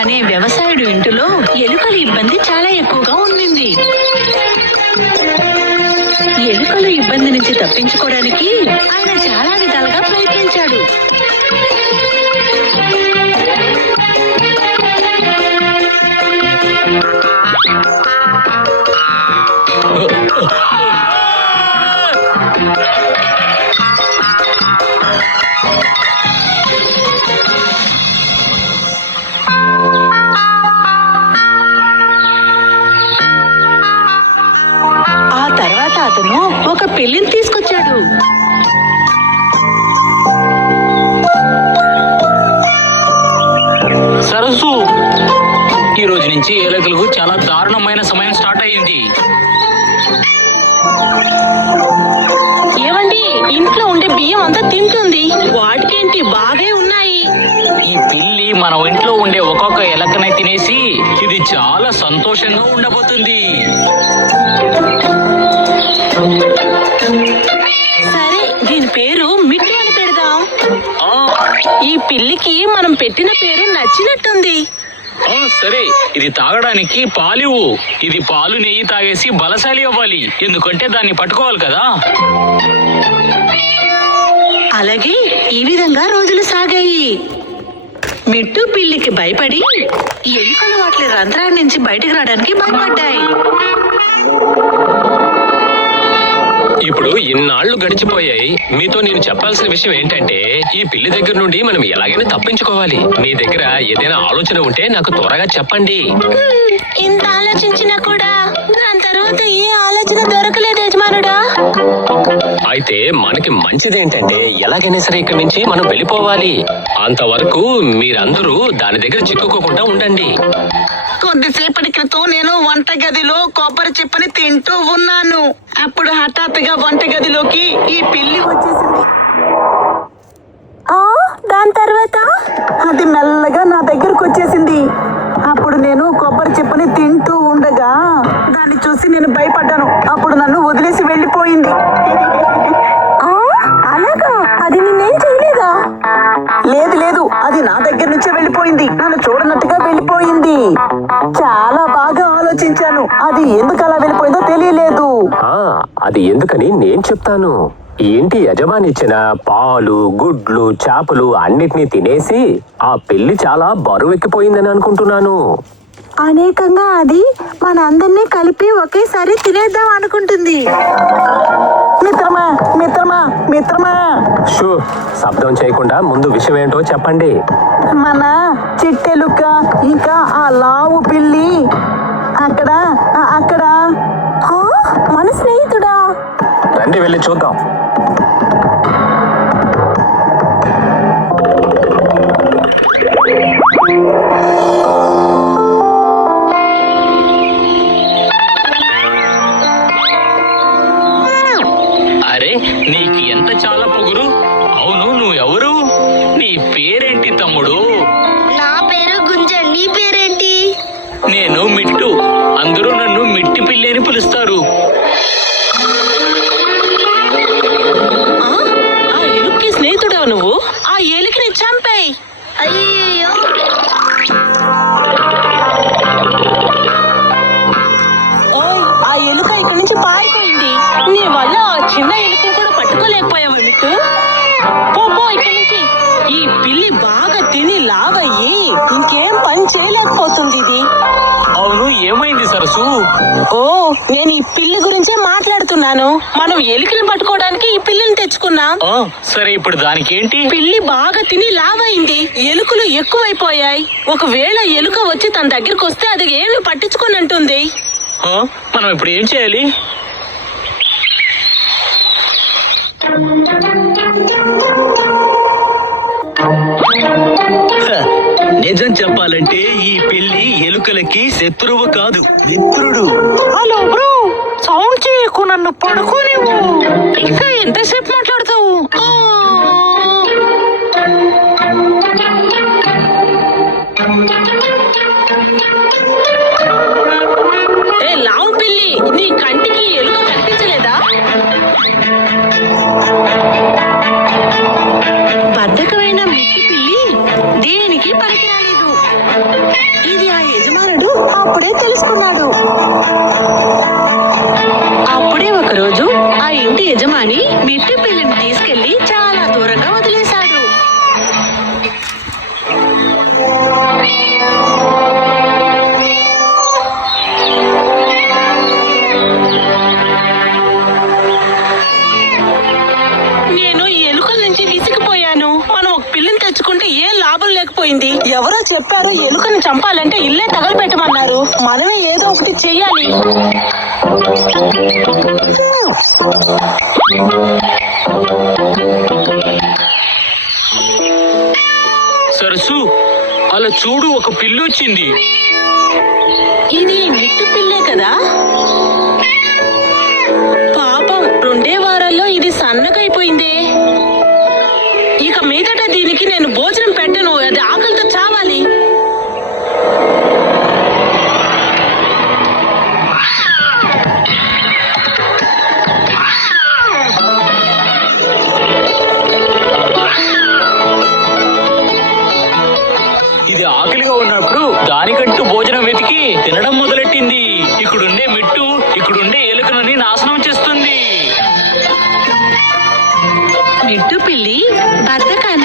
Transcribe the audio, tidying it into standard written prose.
అనే వ్యవసాయుడు ఇంటిలో ఎలుకల ఇబ్బంది చాలా ఎక్కువగా ఉండింది. ఎలుకల ఇబ్బంది నుంచి తప్పించుకోవడానికి ఆయన చాలా విధాలుగా ప్రయత్నించాడు. ఆ తర్వాత అతను ఒక పిల్లిని తీసుకొచ్చాడు. సరస్సు, ఈ రోజు నుంచి ఎలుకలకు చాలా దారుణమైన సమయం స్టార్ట్ అయ్యింది. ఏమండి, ఇంట్లో ఉండే బియ్యం అంతా తింటుంది. వాటికేంటి, బాగే ఉన్నాయి. ఈ పిల్లి మన ఇంట్లో ఉండే ఒక్కొక్క ఎలకనై తినేసి ఇది చాలా సంతోషంగా ఉండబోతుంది. సరే, దీని పేరు మిట్టు అని పెడదాం. ఈ పిల్లికి మనం పెట్టిన పేరు నచ్చినట్టుంది. సరే, ఇది తాగడానికి పాలివు. ఇది పాలు నెయ్యి తాగేసి బలశాలి అవ్వాలి, ఎందుకంటే దాన్ని పట్టుకోవాలి కదా. అలాగే ఈ విధంగా రోజులు సాగాయి. మిట్టు పిల్లికి భయపడి ఎలుకలు వాటి రంధ్రాల నుంచి బయటకు రావడానికి భయపడ్డాయి. ఇప్పుడు ఇన్నాళ్లు గడిచిపోయాయి. మీతో నేను చెప్పాల్సిన విషయం ఏంటంటే, ఈ పిల్లి దగ్గర నుండి మనం ఎలాగైనా తప్పించుకోవాలి. మీ దగ్గర ఏదైనా ఆలోచన ఉంటే నాకు త్వరగా చెప్పండి. ఇంత ఆలోచించినా కూడా దాని తర్వాత ఏ ఆలోచన దొరకలేదు యజమానుడా. అయితే మనకి మంచిదేంటంటే, ఎలాగైనా సరే ఇక్కడి నుంచి మనం వెళ్ళిపోవాలి. అంతవరకు మీరందరూ దాని దగ్గర చిక్కుకోకుండా ఉండండి. కొద్దిసేపటి క్రితం నేను వంటగదిలో కొబ్బరి చిప్పని తింటూ ఉన్నాను. అప్పుడు హఠాత్తుగా వంటగదిలోకి ఈ పిల్లి వచ్చేసింది. దాని తర్వాత అది మెల్లగా నా దగ్గరకు వచ్చేసింది. అప్పుడు నేను కొబ్బరి చిప్పని తింటూ ఉండగా దాన్ని చూసి నేను భయపడ్డాను. అప్పుడు నన్ను వదిలేసి వెళ్ళిపోయింది. అలాగా? అది నేనేం చేయలేదా? లేదు, అది నా దగ్గర నుంచే వెళ్ళిపోయింది. నన్ను చూడనట్టుగా వెళ్ళిపోయింది. చాలా బాగా ఆలోచించాను. అది ఎందుకు అలా వెళ్ళిపోయిందో తెలియలేదు. అది ఎందుకని నేను చెప్తాను. ఈ ఇంటి యజమాని ఇచ్చిన పాలు, గుడ్లు, చేపలు అన్నిటినీ తినేసి ఆ పిల్లి చాలా బరువెక్కిపోయిందని అనుకుంటున్నాను. అనేకంగా అది మన అందరినీ కలిపి ఒకేసారి తినేద్దాం అనుకుంటుంది. మిత్రమా షూ, శబ్దం చేయకుండా ముందు విషయం ఏంటో చెప్పండి. మన చిట్టెలుక ఇంకా ఆ లావు పిల్లి అక్కడ మన స్నేహితుడా. రండి వెళ్ళి చూద్దాం. అరే, నీకు ఎంత చాలా పొగురు. అవును, నువ్వెవరు? నీ పేరేంటి తమ్ముడు? నా పేరు గుంజన్. నీ పేరేంటి? నేను మిట్టు. అందరూ నన్ను మిట్టి పిల్లి అని పిలుస్తారు. ఆ ఎలుక్కి స్నేహితుడా నువ్వు? ఆ ఎలుకని చంపేయ్. అయ్యో, ఆ ఎలుక ఇక్కడి నుంచి పారిపోయింది. నీ వల్ల ఆ చిన్న ఎలుకను కూడా పట్టుకోలేకపోయావు మిట్టు. పో ఇక్కడి నుంచి. ఈ పిల్లి బాగా తిని లావయ్యి ఇంకేం పని చేయలేకపోతుంది ఇది. అవును, ఏమైంది సరస్సు? నేను ఈ పిల్లి గురించే మాట్లాడుతున్నాను. మనం ఎలుకని పట్టుకోవడానికి ఈ పిల్లిని తెచ్చుకున్నాం. సరే, ఇప్పుడు దానికేంటి? పిల్లి బాగా తిని లావైంది. ఎలుకలు ఎక్కువైపోయాయి. ఒకవేళ ఎలుక వచ్చి తన దగ్గరకు వస్తే అది ఏమి పట్టించుకొని అంటుంది. మనం ఇప్పుడు ఏం చేయాలి? నిజం చెప్పాలంటే ఈ పిల్లి ఎలుకలకి శత్రువు కాదు, మిత్రుడు. హలో బ్రో, సౌండ్ చేయకు, నన్ను పడుకోనివ్వు. ఇంకా ఎంతసేపు మాట్లాడతావు? లావు పిల్లి, నీ కంటికి ఎలుక కనిపించలేదా? బద్ధకమైన మిట్టి పిల్లి దేనికి పనికి రాలేదు. అప్పుడే తెలుసుకున్నాడు. అప్పుడే ఒకరోజు ఆ ఇంటి యజమాని మిట్టు పిల్లిని తీసుకెళ్లి చాలా దూరంగా వదిలేశాడు. నేను ఎలుకల నుంచి విసిగిపోయాను. మనం ఒక పిల్లిని తెచ్చుకుంటే ఏం లాభం లేకపోయింది. ఎవరో చెప్పారు ఎలుకని చంపాలంటే ఇల్లే తగలపెట్టమన్నారు. మనమే ఏదో ఒకటి చెయ్యాలి. సరసు అలా చూడు, ఒక పిల్లి వచ్చింది. ఇది మిట్టు పిల్లే కదా. పాపం 2 వారాల్లో ఇది సన్నగైపోయిందే. ఇక మీదట దీనికి నేను భోజనం పెట్టను. అది ఆకలితో చావాలి. ఇది ఆకలిగా ఉన్నప్పుడు దానికంటూ భోజనం వెతికి తినడం మొదలెట్టింది. ఇక్కడుండే మిట్టు ఇక్కడుండే ఎలుకలని నాశనం చేస్తుంది. మిట్టు పిల్లి బద్దకాన్ని